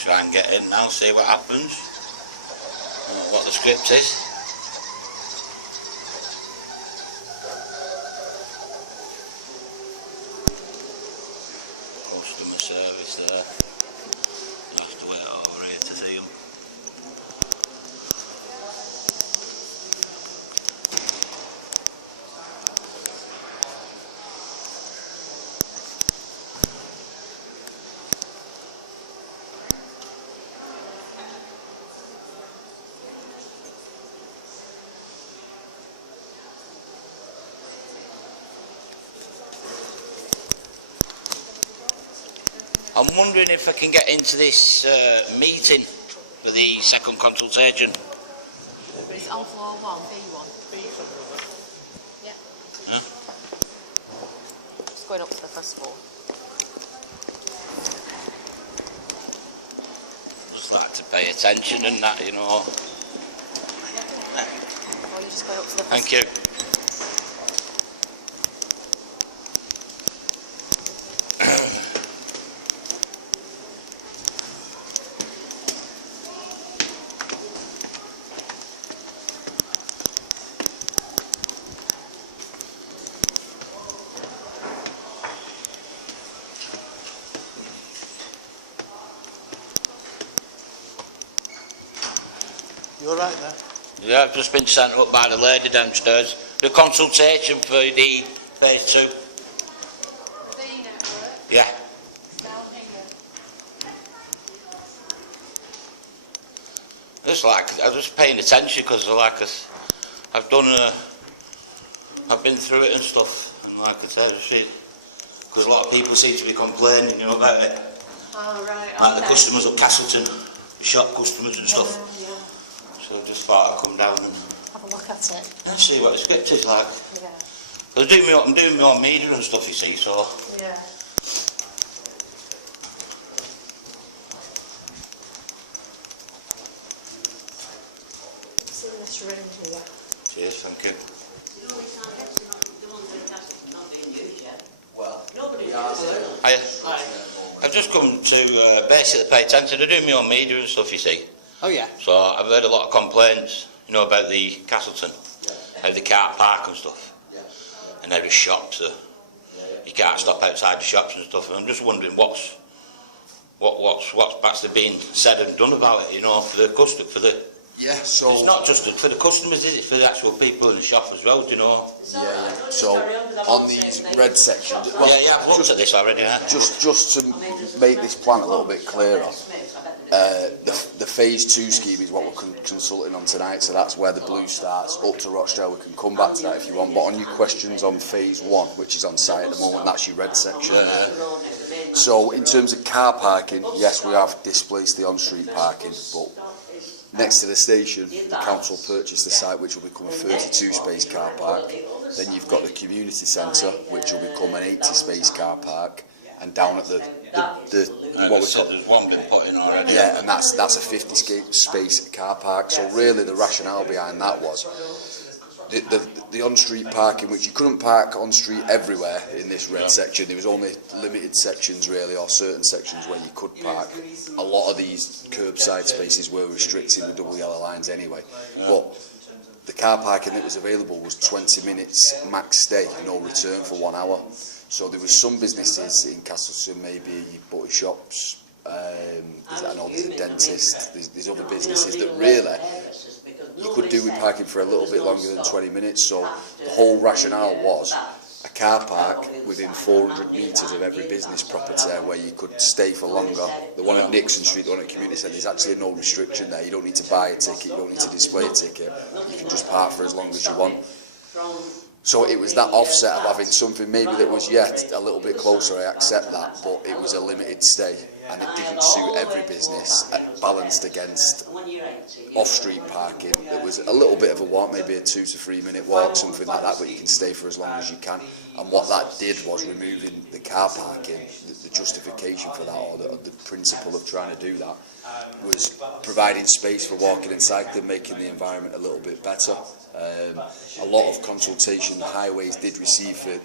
try and get in now, see what happens, what the script is. Customer service there. I have to wait over here to see them. I'm wondering if I can get into this meeting for the second consultation. But it's on floor 1, B1. Yeah. Huh? Just going up to the first floor. Just like to pay attention and that, you know. Or you just go up to the first Thank you. You all right there? Yeah, I've just been sent up by the lady downstairs. The consultation for the phase 2. Yeah. Just like, I'm just paying attention because I've been through it and stuff, and like I said, because a lot of people seem to be complaining, you know, about it. Oh, right. Like the customers of Castleton, the shop customers and stuff. Yeah. So I just thought I'd come down and Have a look at it. see what the script is like. Yeah. I'm doing my own media and stuff, you see, so. Yeah. See the syringe here. Cheers, thank you. Well, nobody's I've just come to basically pay attention. I do my own media and stuff, you see. Oh yeah. So I've heard a lot of complaints, you know, about the Castleton, how the car park and stuff, and how the shops are. You can't stop outside the shops and stuff. And I'm just wondering what's actually being said and done about it, you know, for the customer, for the. Yeah, so... It's not just for the customers, is it? For the actual people in the shop as well, do you know? Yeah. So, on these red sections... Well, Yeah, I've looked at this already, yeah. Just to make this plan a little bit clearer, the phase 2 scheme is what we're consulting on tonight, so that's where the blue starts, up to Rochdale. We can come back to that if you want, but on your questions on phase 1, which is on site at the moment, that's your red section there. So, in terms of car parking, yes, we have displaced the on-street parking, but next to the station, the council purchased the site, which will become a 32-space car park. Then you've got the community centre, which will become an 80-space car park, and down at the what we call, there's one been put in already. yeah, and that's a 50-space car park. So really, the rationale behind that was the on-street parking, which you couldn't park on-street everywhere in this red section. There was only limited sections really, or certain sections where you could park. A lot of these curbside spaces were restricted with double yellow lines anyway. But the car parking that was available was 20 minutes max stay, no return for 1 hour. So there was some businesses in Castleton, maybe butcher shops, I know there's a dentist, there's other businesses that really you could do with parking for a little bit longer than 20 minutes. So the whole rationale was a car park within 400 metres of every business property where you could stay for longer. The one at Nixon Street, the one at Community Centre, there's actually no restriction there. You don't need to buy a ticket, you don't need to display a ticket. You can just park for as long as you want. So it was that offset of having something maybe that was yet a little bit closer, I accept that, but it was a limited stay and it didn't suit every business, balanced against off-street parking. It was a little bit of a walk, maybe a 2 to 3 minute walk, something like that, but you can stay for as long as you can. And what that did was removing the car parking, the justification for that, or the principle of trying to do that, was providing space for walking and cycling, making the environment a little bit better. A lot of consultation the highways did receive for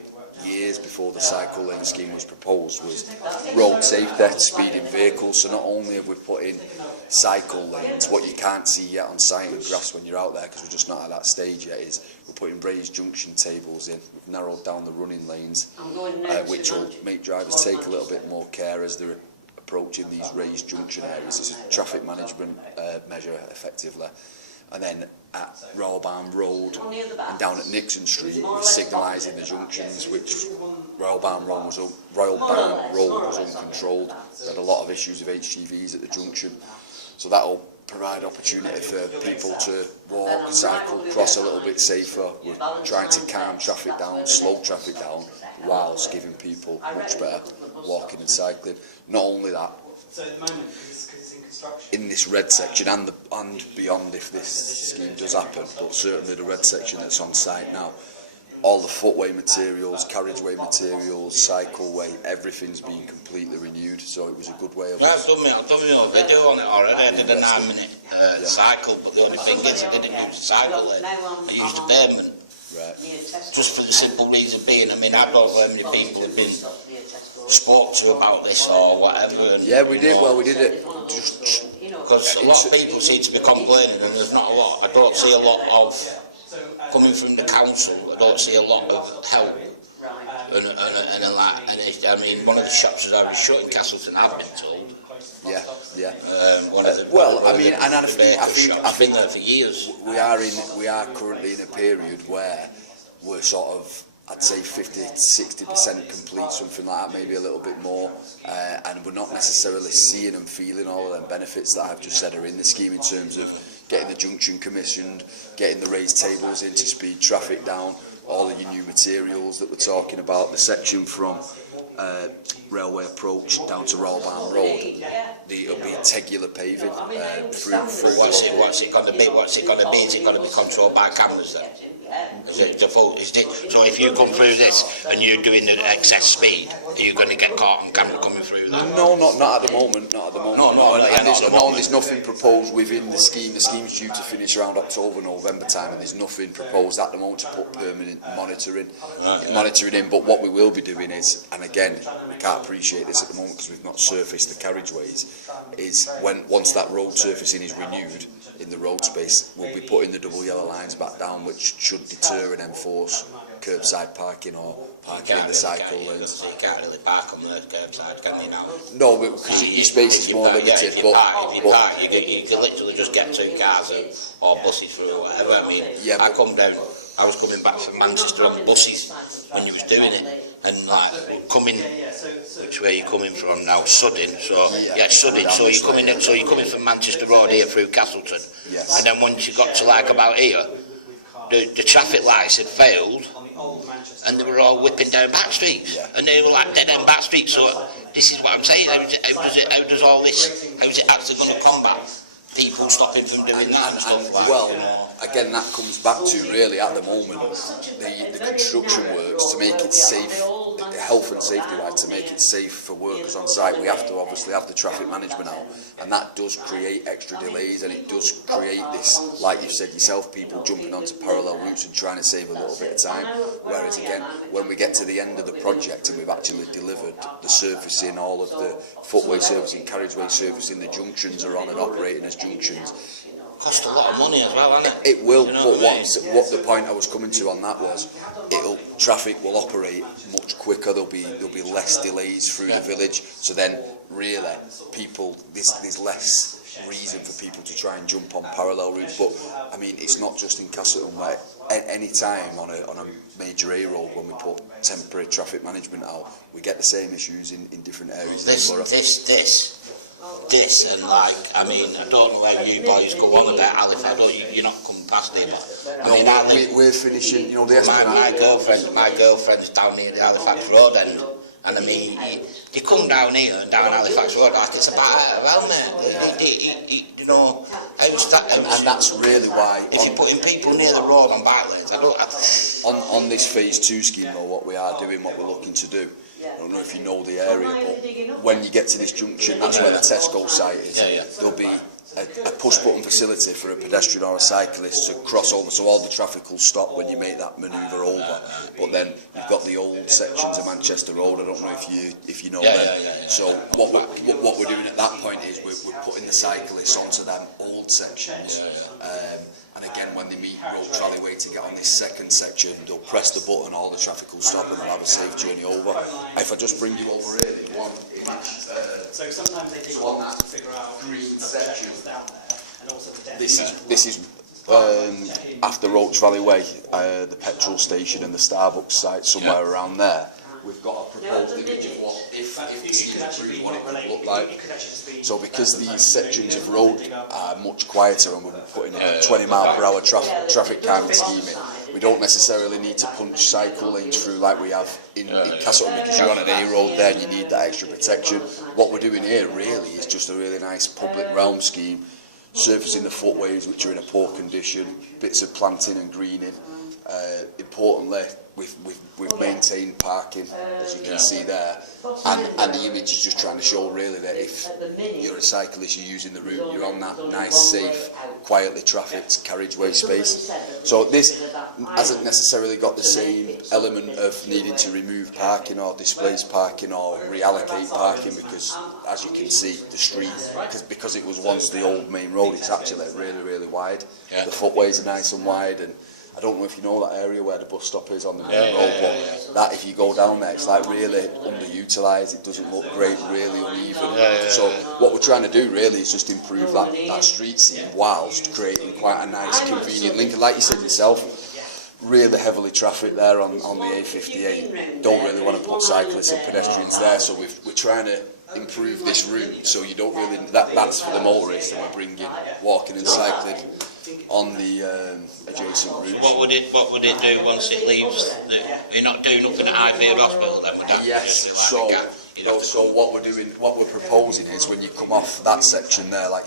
years before the cycle lane scheme was proposed was road safety, speeding vehicles. So not only have we put in cycle lanes, what you can't see yet on site and grass when you're out there, because we're just not at that stage yet, is we're putting raised junction tables in. We've narrowed down the running lanes, which will make drivers take a little bit more care as they're approaching these raised junction areas. It's a traffic management measure, effectively. And then at Royal Barn Road and down at Nixon Street, we're signalising the junctions, which Royal Barn Road was uncontrolled. We had a lot of issues with HGVs at the junction, so that'll provide opportunity for people to walk, cycle, cross a little bit safer. We're trying to calm traffic down, slow traffic down, whilst giving people much better walking and cycling. Not only that, in this red section and beyond, if this scheme does happen, but certainly the red section that's on site now, all the footway materials, carriageway materials, cycleway, everything's been completely renewed, so it was a good way of... I've done my video on it already. I did a 9-minute cycle, but the only thing is I didn't use the cycle lane, I used the pavement. Right. Just for the simple reason being, I mean, I don't know how many people have been spoke to about this or whatever. And, yeah, we did. Well, we did it just because a lot of people seem to be complaining, and there's not a lot. I don't see a lot of coming from the council. I don't see a lot of help. And I mean, one of the shops that I was shut in Castleton, I've been told. Yeah, yeah. I think that for years. We are currently in a period where we're sort of, I'd say 50-60% complete, something like that, maybe a little bit more, and we're not necessarily seeing and feeling all of the benefits that I've just said are in the scheme, in terms of getting the junction commissioned, getting the raised tables in to speed traffic down, all of your new materials that we're talking about, the section from railway approach down to Royal Barn Road. It'll be tegular paving through. What's it going to be? What's it going to be? Is it going to be controlled by cameras then? Is it default? So if you come through this and you're doing the excess speed, are you going to get caught on camera coming through that? No, not at the moment. Not at the moment. There's nothing proposed within the scheme. The scheme's due to finish around October, November time, and there's nothing proposed at the moment to put permanent monitoring in. But what we will be doing is, and again, we can't appreciate this at the moment because we've not surfaced the carriageways, is once that road surfacing is renewed in the road space, we'll be putting the double yellow lines back down, which should deter and enforce curbside parking or parking in the cycle lanes. So you can't really park on the curbside, can you now? No, because your space is more limited. If you park, you can literally just get 2 cars or buses through or whatever. I mean, I was coming back from Manchester on buses when you was doing it, and like coming, which way are you coming from now? Sudding, Sudding. So you're coming from Manchester Road here through Castleton, yes. And then once you got to like about here, the traffic lights had failed, and they were all whipping down back streets, and they were like dead end back streets. So this is what I'm saying. How is it actually going to combat people stopping from doing that and stuff like that? Well, again, that comes back to really at the moment the construction works to make it safe, health and safety wise, to make it safe for workers on site. We have to obviously have the traffic management out, and that does create extra delays, and it does create this, like you said yourself, people jumping onto parallel routes and trying to save a little bit of time. Whereas again, when we get to the end of the project and we've actually delivered the surfacing, all of the footway surfacing, carriageway surfacing, the junctions are on and operating as junctions. Cost a lot of money as well, hasn't it? It will, but what the point I was coming to on that was, traffic will operate much quicker. There'll be less delays through the village. So then, really, there's less reason for people to try and jump on parallel routes. But I mean, it's not just in Castleton. Where any time on a major A road, when we put temporary traffic management out, we get the same issues in different areas. This and like, I mean, I don't know how you boys go on about Halifax. You're not coming past it, but I mean, we're finishing. You know, my girlfriend's down near the Halifax Road end, and I mean, you come down here and down Halifax Road like it's about around there. You know, how's that? And that's really why. If you're putting people near the road on bike lanes, on this phase 2 scheme, though, what we are doing, what we're looking to do. I don't know if you know the area, but when you get to this junction, that's where the Tesco site is. There'll be a push button facility for a pedestrian or a cyclist to cross over, so all the traffic will stop when you make that manoeuvre over. But then you've got the old sections of Manchester Road. I don't know if you know them. So what we're doing at that point is we're putting the cyclists onto them old sections. And again, when they meet Road Trolleyway to get on this second section, they'll press the button, all the traffic will stop, and they'll have a safe journey over. If I just bring you over here, one image. So sometimes they take on that to figure out green section. down there, and also the This is after Roach Valley Way, the petrol station and the Starbucks site somewhere around there. We've got a proposed image of what if this is approved, what it could look like. So because these sections of road are much quieter and we're putting a 20-mile-per-hour traffic calming scheme in, we don't necessarily need to punch cycle lanes through like we have in Castleton, because you're on an A road there and you need that extra protection. What we're doing here really is just a really nice public realm scheme, surfacing the footways which are in a poor condition, bits of planting and greening. Importantly, we've maintained parking, as you can see there, and the image is just trying to show really that if you're a cyclist, you're using the route, you're on that nice, safe, quietly trafficked carriageway space. So this hasn't necessarily got the same element of needing to remove parking or displace parking or reallocate parking, because as you can see, the street, because it was once the old main road, it's actually really, really wide. The footways are nice and wide, and I don't know if you know that area where the bus stop is on the main road, but that if you go down there, it's like really underutilised. It doesn't look great, really uneven. So what we're trying to do really is just improve that street scene whilst creating quite a nice, convenient link. And like you said yourself, really heavily trafficked there on the A58. Don't really want to put cyclists and pedestrians there, so we're trying to improve this route so you don't really. That's for the motorists, and we're bringing walking and cycling on the adjacent route. What would it do once it leaves? You're not doing nothing at Highfield Hospital then, would that? Yes. So what we're proposing is when you come off that section there, like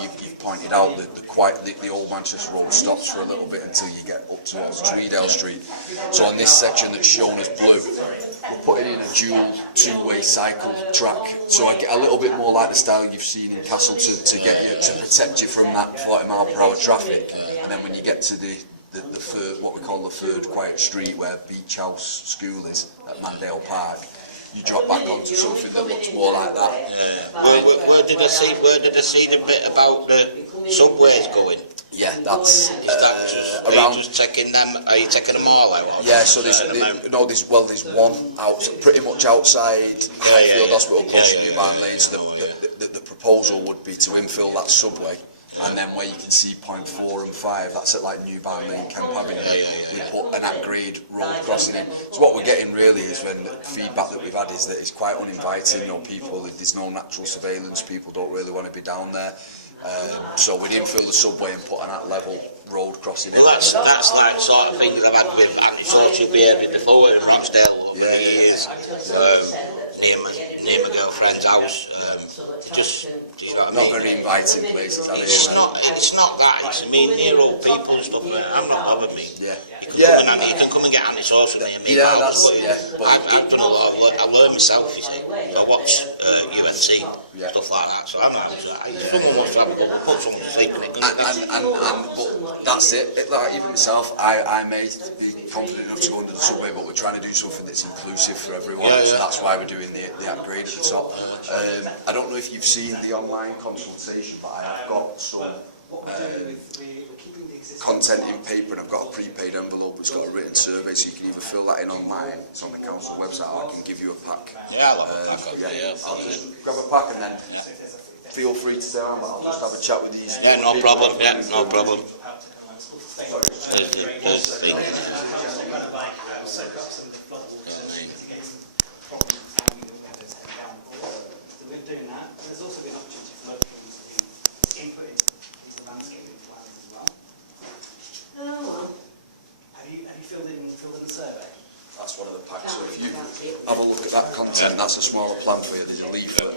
you've pointed out, the old Manchester Road stops for a little bit until you get up towards Tweedale Street. So on this section that's shown as blue, we're putting in a dual two-way cycle track. So I get a little bit more like the style you've seen in Castle to get you to protect you from that 40-mile-per-hour traffic. And then when you get to the third, what we call the third quiet street where Beach House School is at Mandale Park, you drop back onto something that looks more like that. Where did I see the bit about the subways going? Yeah, that's around. Just taking them. Are you taking them all out? Yeah, so there's one out, pretty much outside Highfield Hospital, close to New Barn Lane. So the proposal would be to infill that subway, and then where you can see point 4 and 5, that's at like New Barn Lane, Kemp Avenue, we put an at-grade road crossing in. So what we're getting really is, when the feedback that we've had is that it's quite uninviting, there's no natural surveillance, people don't really want to be down there. So we'd infill the subway and put an at-level road crossing in. Well, that's like sort of things I've had with antisocial behaviour before in Rochdale over the years. Near my girlfriend's house. Just, do you know what I mean? Not very inviting places, are they? It's not that. It's near old people and stuff. I'm not bothered me. Yeah. You can come and get antisocial near me. Yeah, I've done a lot of work. I learned myself, you see. I watch UFC, stuff like that. So I'm not. Someone wants to put someone to sleep in it. But that's it. Like even myself, I may be confident enough to go under the subway, but we're trying to do something that's inclusive for everyone. So that's why we're doing the upgrade at the top. I don't know if you've seen the online consultation, but I have got some content in paper, and I've got a prepaid envelope. It's got a written survey, so you can either fill that in online. It's on the council website, or I can give you a pack. Yeah, I'll have a pack. I'll just grab a pack and then feel free to stay around, but I'll just have a chat with these. Yeah, no problem. Yeah, no problem. Doing that. There's also been opportunity for local to be input into landscaping plans as well. Have you filled in the survey? That's one of the packs. So if you have a look at that content, that's a smaller plan for you. There's a leaflet.